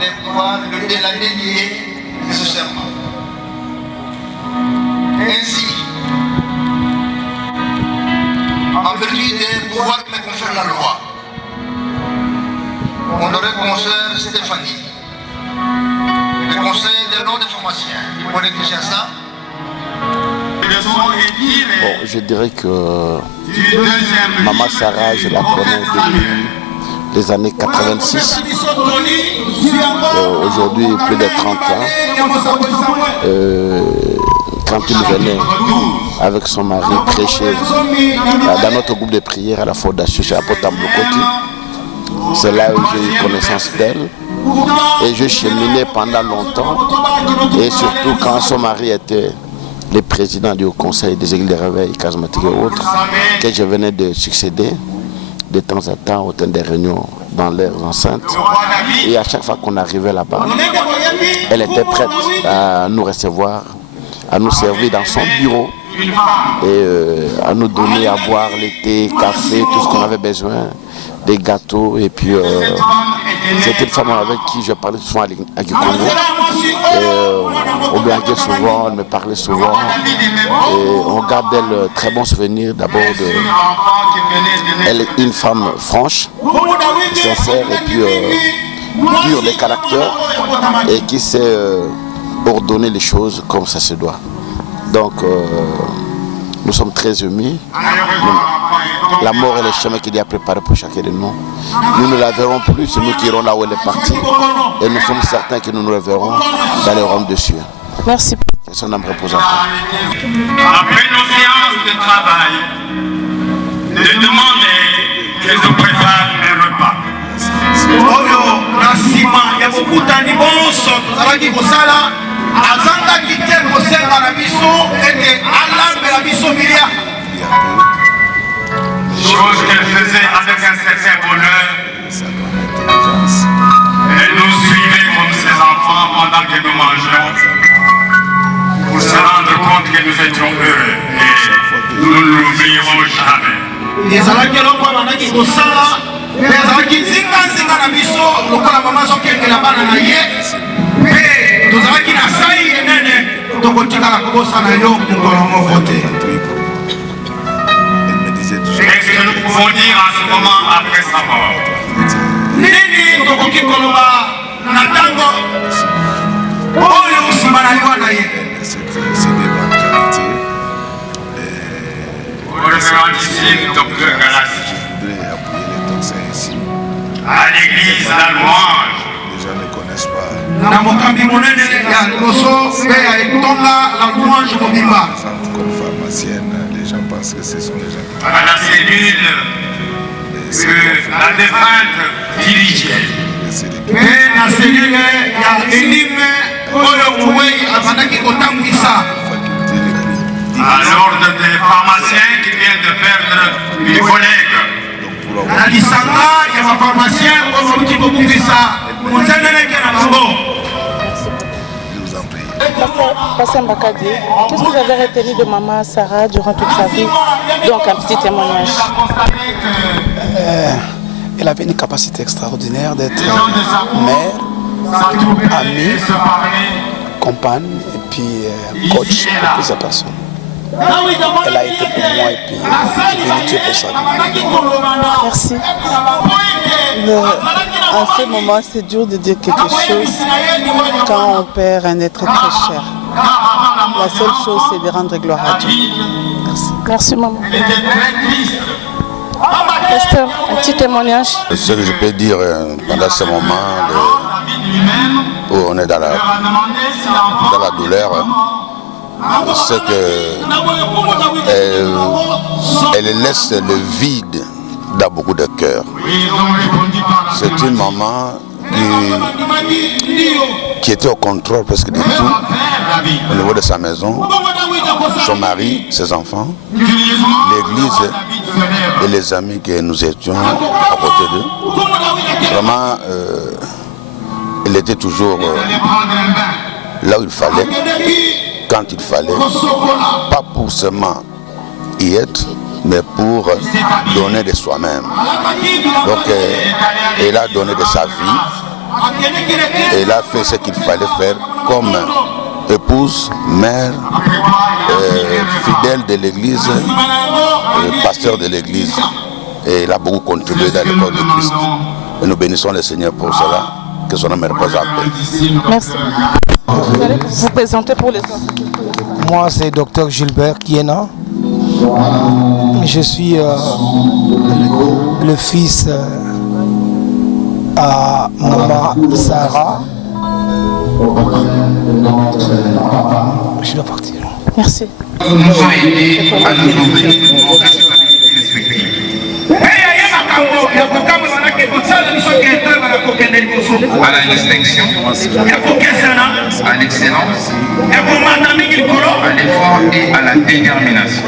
de pouvoir de la délier de ce serment. Ainsi, en vertu des pouvoirs que me confère la loi, honoré consoeur Stéphanie, le conseil de l'ordre des pharmaciens, il pourrait toucher à ça. Bon, je dirais que Maman Sarah, je la connais depuis les années 86. Aujourd'hui, plus de 30 ans. Quand il venait avec son mari prêcher dans notre groupe de prière à la Fondation chez Apotamblokoti, c'est là où j'ai eu connaissance d'elle. Et je cheminais pendant longtemps. Et surtout quand son mari était le président du Conseil des Églises de Réveil charismatiques et autres, que je venais de succéder de temps à temps au temps des réunions dans leurs enceintes. Et à chaque fois qu'on arrivait là-bas, elle était prête à nous recevoir, à nous servir dans son bureau et à nous donner à boire le thé, café, tout ce qu'on avait besoin, des gâteaux. Et puis c'était une femme avec qui je parlais souvent à Gikongo. Au Blaguet souvent, elle me parlait souvent. Et on garde d'elle très bons souvenirs. D'abord, elle est une femme franche, sincère et puis pure de caractère et qui sait ordonner les choses comme ça se doit. Donc, nous sommes très émus. La mort est le chemin qu'il y a préparé pour chacun de nous. Nous ne la verrons plus, c'est nous qui irons là où elle est partie. Et nous sommes certains que nous nous reverrons dans les royaumes de cieux. Merci. Que son âme repose en paix. Après nos séances de travail, de demander que je prépare mes repas. Oyo nasima ya bokutani bonso tozalaki kosala azangaki te kosenga na biso ete alambela biso milia. Chose qu'elle faisait avec un certain bonheur. Elle nous suivait comme ses enfants pendant que nous mangeons pour se rendre compte que nous étions heureux et nous ne l'oublierons jamais. Ezalaki eloko abandaki kosala mpe azalaki nzinga na biso lokola mama azokengela bana na ye mpe tozalaki na sai enene tokotikala kobosana yo mokolo moko te. Qu'est-ce que nous pouvons dire en ce moment après sa mort? Nini tokoki koloba na ntango oyo nsima na liwa na ye? Révérendissime Dr Galassi. À l'église la louange. Les gens ne connaissent pas. Na mokambi monene ya liboso mpe ya etonga la louange mobimba. Comme pharmacienne, les gens pensent que ce sont les gens qui... À la cellule que la défunte dirigeait. Mpe na cellule ya elime oyo kuwei abandaki kotambwisa. À l'ordre des pharmaciens qui viennent de perdre une collègue. Na lisanga ya bapharmacien oyo bauti kobungisa monzendeleke na bango. Pasteur Mbakadi, qu'est-ce que vous avez retenu de Maman Sarah durant toute sa vie? Donc un petit témoignage. Elle avait une capacité extraordinaire d'être mère, amie, compagne et puis coach pour plusieurs personnes. Elle a été pour moi et puis je bénis Dieu pour ça. Merci. En ce moment, c'est dur de dire quelque chose quand on perd un être très cher. La seule chose, c'est de rendre gloire à Dieu. Merci. Merci, maman. Pasteur, un petit témoignage. Ce que je peux dire pendant ce moment où on est dans la douleur, c'est qu'elle laisse le vide dans beaucoup de cœurs. C'est une maman qui était au contrôle presque de tout au niveau de sa maison, son mari, ses enfants, l'église et les amis que nous étions à côté d'eux. Vraiment, elle était toujours là où il fallait, quand il fallait, pas pour seulement y être, mais pour donner de soi-même. Donc, elle a donné de sa vie Elle a fait ce qu'il fallait faire comme épouse, mère, fidèle de l'église, pasteur de l'église. Et elle a beaucoup contribué dans le corps de Christ. Et nous bénissons le Seigneur pour cela. Que son nom repose en paix. Merci. Vous allez vous présenter pour les autres. Moi, c'est Dr Gilbert Kiena. Je suis le fils à Maman Sarah. Je dois partir. Merci. Nous ont aidés à nous nourrir nos responsabilités respectives. À la distinction, à l'excellence, à l'effort et à la détermination.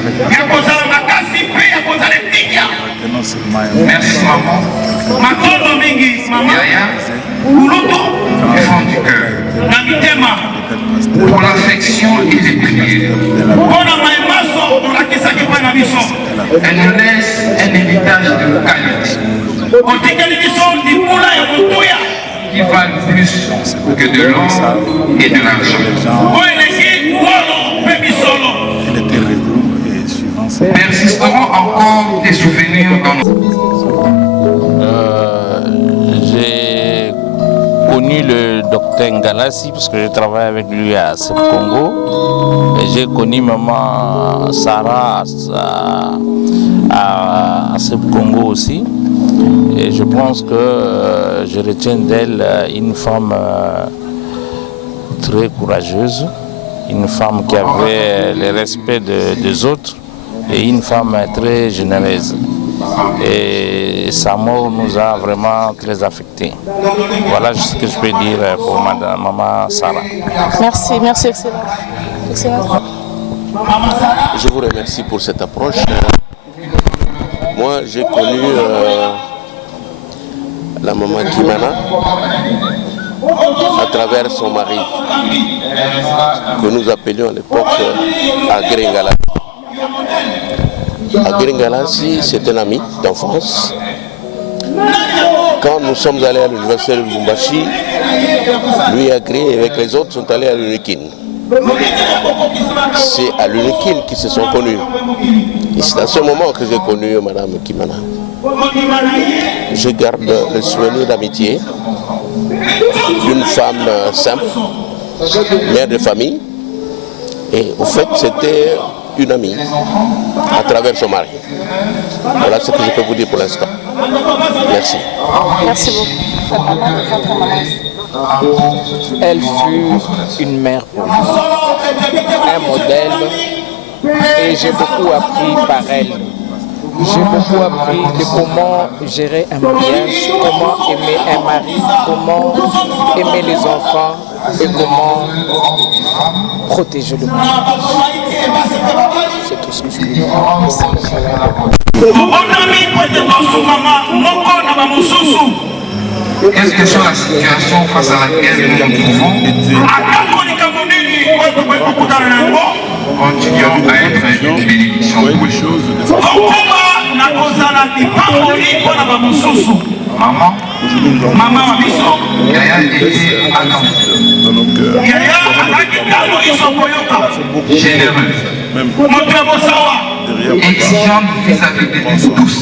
Merci maman. Yaya, du fond du cœur, pour l'affection et les prières. Elle nous laisse un héritage de qualité qui valent plus que de l'or et de l'argent. Persisteront encore des souvenirs dans nos... J'ai connu le docteur Ngalassi parce que je travaille avec lui à Sep Congo. Et j'ai connu maman Sarah à Sep Congo aussi. Et je pense que je retiens d'elle une femme très courageuse, une femme qui avait le respect des autres et une femme très généreuse. Et sa mort nous a vraiment très affectés. Voilà ce que je peux dire pour maman Sarah. Merci, merci, excellent. Je vous remercie pour cette approche. Moi, j'ai connu la maman Kimana à travers son mari, que nous appelions à l'époque Agringalassi. Agringalassi, c'est un ami d'enfance. Quand nous sommes allés à l'université de Lubumbashi, lui et Agri avec les autres sont allés à l'Unikin. C'est à l'Unikin qu'ils se sont connus. Et c'est à ce moment que j'ai connu Madame Kimana. Je garde le souvenir d'amitié d'une femme simple, mère de famille. Et au fait, c'était une amie à travers son mari. Voilà ce que je peux vous dire pour l'instant. Merci. Merci beaucoup. Elle fut une mère pour moi, un modèle, et j'ai beaucoup appris par elle. J'ai beaucoup appris de comment gérer un mariage, comment aimer un mari, comment aimer les enfants et comment protéger le mariage. C'est tout ce que je voulais dire. Quelle que soit la situation face à laquelle nous nous trouvons, continuons à être une bénédiction. Maman, Yaya était généreuse, exigeante vis-à-vis de tous.